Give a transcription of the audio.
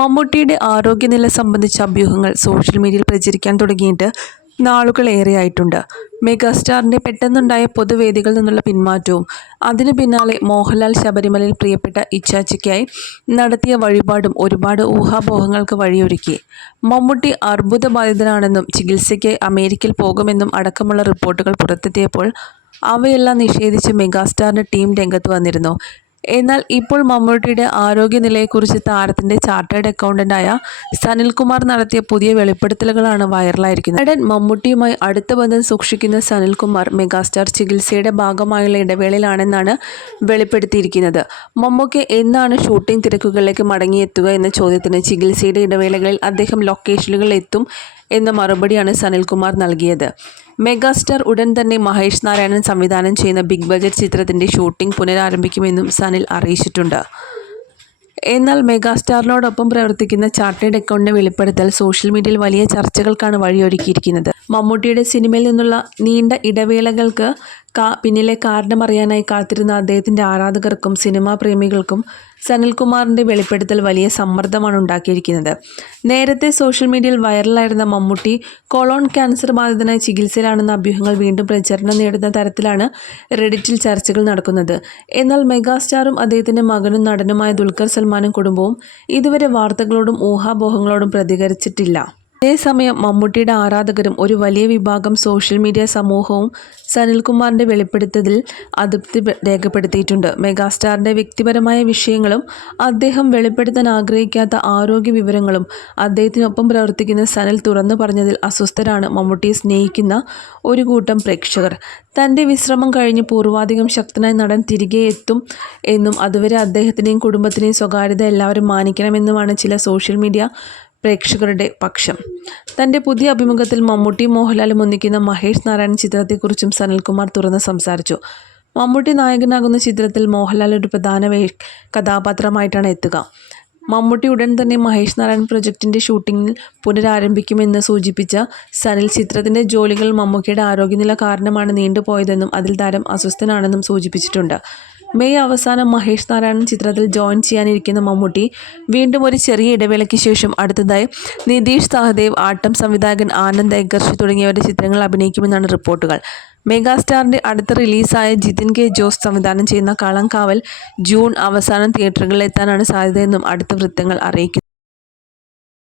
മമ്മൂട്ടിയുടെ ആരോഗ്യനില സംബന്ധിച്ച അഭ്യൂഹങ്ങൾ സോഷ്യൽ മീഡിയയിൽ പ്രചരിക്കാൻ തുടങ്ങിയിട്ട് നാളുകളേറെയായിട്ടുണ്ട് മെഗാസ്റ്റാറിന്റെ പെട്ടെന്നുണ്ടായ പൊതുവേദികളിൽ നിന്നുള്ള പിന്മാറ്റവും അതിനു പിന്നാലെ മോഹൻലാൽ ശബരിമലയിൽ പ്രിയപ്പെട്ട ഇച്ചാച്ചയ്ക്കായി നടത്തിയ വഴിപാടും ഒരുപാട് ഊഹാപോഹങ്ങൾക്ക് വഴിയൊരുക്കി. മമ്മൂട്ടി അർബുദബാധിതനാണെന്നും ചികിത്സയ്ക്ക് അമേരിക്കയിൽ പോകുമെന്നും അടക്കമുള്ള റിപ്പോർട്ടുകൾ പുറത്തെത്തിയപ്പോൾ അവയെല്ലാം നിഷേധിച്ച് മെഗാസ്റ്റാറിന്റെ ടീം രംഗത്ത് വന്നിരുന്നു. എന്നാൽ ഇപ്പോൾ മമ്മൂട്ടിയുടെ ആരോഗ്യനിലയെക്കുറിച്ച് താരത്തിന്റെ ചാർട്ടേഡ് അക്കൗണ്ടന്റായ സനിൽകുമാർ നടത്തിയ പുതിയ വെളിപ്പെടുത്തലുകളാണ് വൈറലായിരിക്കുന്നത്. നടൻ മമ്മൂട്ടിയുമായി അടുത്ത ബന്ധം സൂക്ഷിക്കുന്ന സനിൽകുമാർ മെഗാസ്റ്റാർ ചികിത്സയുടെ ഭാഗമായുള്ള ഇടവേളയിലാണെന്നാണ് വെളിപ്പെടുത്തിയിരിക്കുന്നത്. മമ്മൂക്ക് എന്നാണ് ഷൂട്ടിംഗ് തിരക്കുകളിലേക്ക് മടങ്ങിയെത്തുക എന്ന ചോദ്യത്തിന് ചികിത്സയുടെ ഇടവേളകളിൽ അദ്ദേഹം ലൊക്കേഷനുകളിൽ എത്തും എന്ന മറുപടിയാണ് സനിൽകുമാർ നൽകിയത്. മെഗാസ്റ്റാർ ഉടൻ തന്നെ മഹേഷ് നാരായണൻ സംവിധാനം ചെയ്യുന്ന ബിഗ് ബജറ്റ് ചിത്രത്തിന്റെ ഷൂട്ടിംഗ് പുനരാരംഭിക്കുമെന്നും സനിൽ അറിയിച്ചിട്ടുണ്ട്. എന്നാൽ മെഗാസ്റ്റാറിനോടൊപ്പം പ്രവർത്തിക്കുന്ന ചാർട്ടേഡ് അക്കൗണ്ടിനെ വെളിപ്പെടുത്തൽ സോഷ്യൽ മീഡിയയിൽ വലിയ ചർച്ചകൾക്കാണ് വഴിയൊരുക്കിയിരിക്കുന്നത്. മമ്മൂട്ടിയുടെ സിനിമയിൽ നിന്നുള്ള നീണ്ട ഇടവേളകൾക്ക് കാ പിന്നിലെ കാരണമറിയാനായി കാത്തിരുന്ന അദ്ദേഹത്തിന്റെ ആരാധകർക്കും സിനിമാ പ്രേമികൾക്കും സനൽകുമാറിന്റെ വെളിപ്പെടുത്തൽ വലിയ സമ്മർദ്ദമാണ് ഉണ്ടാക്കിയിരിക്കുന്നത്. നേരത്തെ സോഷ്യൽ മീഡിയയിൽ വൈറലായിരുന്ന മമ്മൂട്ടി കൊളോൺ ക്യാൻസർ ബാധിതനായി ചികിത്സയിലാണെന്ന അഭ്യൂഹങ്ങൾ വീണ്ടും പ്രചരണം നേടുന്ന തരത്തിലാണ് റെഡിറ്റിൽ ചർച്ചകൾ നടക്കുന്നത്. എന്നാൽ മെഗാസ്റ്റാറും അദ്ദേഹത്തിന്റെ മകനും നടനുമായ ദുൽഖർ സൽമാനും കുടുംബവും ഇതുവരെ വാർത്തകളോടും ഊഹാപോഹങ്ങളോടും പ്രതികരിച്ചിട്ടില്ല. അതേസമയം മമ്മൂട്ടിയുടെ ആരാധകരും ഒരു വലിയ വിഭാഗം സോഷ്യൽ മീഡിയ സമൂഹവും സനിൽകുമാറിന്റെ വെളിപ്പെടുത്തതിൽ അതൃപ്തി രേഖപ്പെടുത്തിയിട്ടുണ്ട്. മെഗാസ്റ്റാറിന്റെ വ്യക്തിപരമായ വിഷയങ്ങളും അദ്ദേഹം വെളിപ്പെടുത്താൻ ആഗ്രഹിക്കാത്ത ആരോഗ്യ വിവരങ്ങളും അദ്ദേഹത്തിനൊപ്പം പ്രവർത്തിക്കുന്ന സനിൽ തുറന്നു പറഞ്ഞതിൽ അസ്വസ്ഥരാണ് മമ്മൂട്ടിയെ സ്നേഹിക്കുന്ന ഒരു കൂട്ടം പ്രേക്ഷകർ. തന്റെ വിശ്രമം കഴിഞ്ഞ് പൂർവാധികം ശക്തനായ നടൻ തിരികെ എത്തും എന്നും അതുവരെ അദ്ദേഹത്തിനെയും കുടുംബത്തിനെയും സ്വകാര്യത എല്ലാവരും മാനിക്കണമെന്നുമാണ് ചില സോഷ്യൽ മീഡിയ പ്രേക്ഷകരുടെ പക്ഷം. തന്റെ പുതിയ അഭിമുഖത്തിൽ മമ്മൂട്ടി മോഹൻലാലും ഒന്നിക്കുന്ന മഹേഷ് നാരായണൻ ചിത്രത്തെക്കുറിച്ചും സനൽകുമാർ തുറന്ന് സംസാരിച്ചു. മമ്മൂട്ടി നായകനാകുന്ന ചിത്രത്തിൽ മോഹൻലാൽ ഒരു പ്രധാന കഥാപാത്രമായിട്ടാണ് എത്തുക. മമ്മൂട്ടി ഉടൻ തന്നെ മഹേഷ് നാരായൺ പ്രൊജക്ടിന്റെ ഷൂട്ടിംഗ് പുനരാരംഭിക്കുമെന്ന് സൂചിപ്പിച്ച സനിൽ ചിത്രത്തിന്റെ ജോലികൾ മമ്മൂക്കയുടെ ആരോഗ്യനില കാരണമാണ് നീണ്ടുപോയതെന്നും അതിൽ താരം അസ്വസ്ഥനാണെന്നും സൂചിപ്പിച്ചിട്ടുണ്ട്. മെയ് അവസാനം മഹേഷ് നാരായണൻ ചിത്രത്തിൽ ജോയിൻ ചെയ്യാനിരിക്കുന്ന മമ്മൂട്ടി വീണ്ടും ഒരു ചെറിയ ഇടവേളയ്ക്ക് ശേഷം അടുത്തതായി നിതീഷ് സഹദേവ് ആട്ടം സംവിധായകൻ ആനന്ദ് ഐഗർഷി തുടങ്ങിയവരുടെ ചിത്രങ്ങൾ അഭിനയിക്കുമെന്നാണ് റിപ്പോർട്ടുകൾ. മെഗാസ്റ്റാറിന്റെ അടുത്ത റിലീസായ ജിതിൻ കെ ജോസ് സംവിധാനം ചെയ്യുന്ന കളങ്കാവൽ ജൂൺ അവസാനം തിയേറ്ററുകളിൽ എത്താനാണ് സാധ്യതയെന്നും അടുത്ത വൃത്തങ്ങൾ അറിയിക്കുന്നു.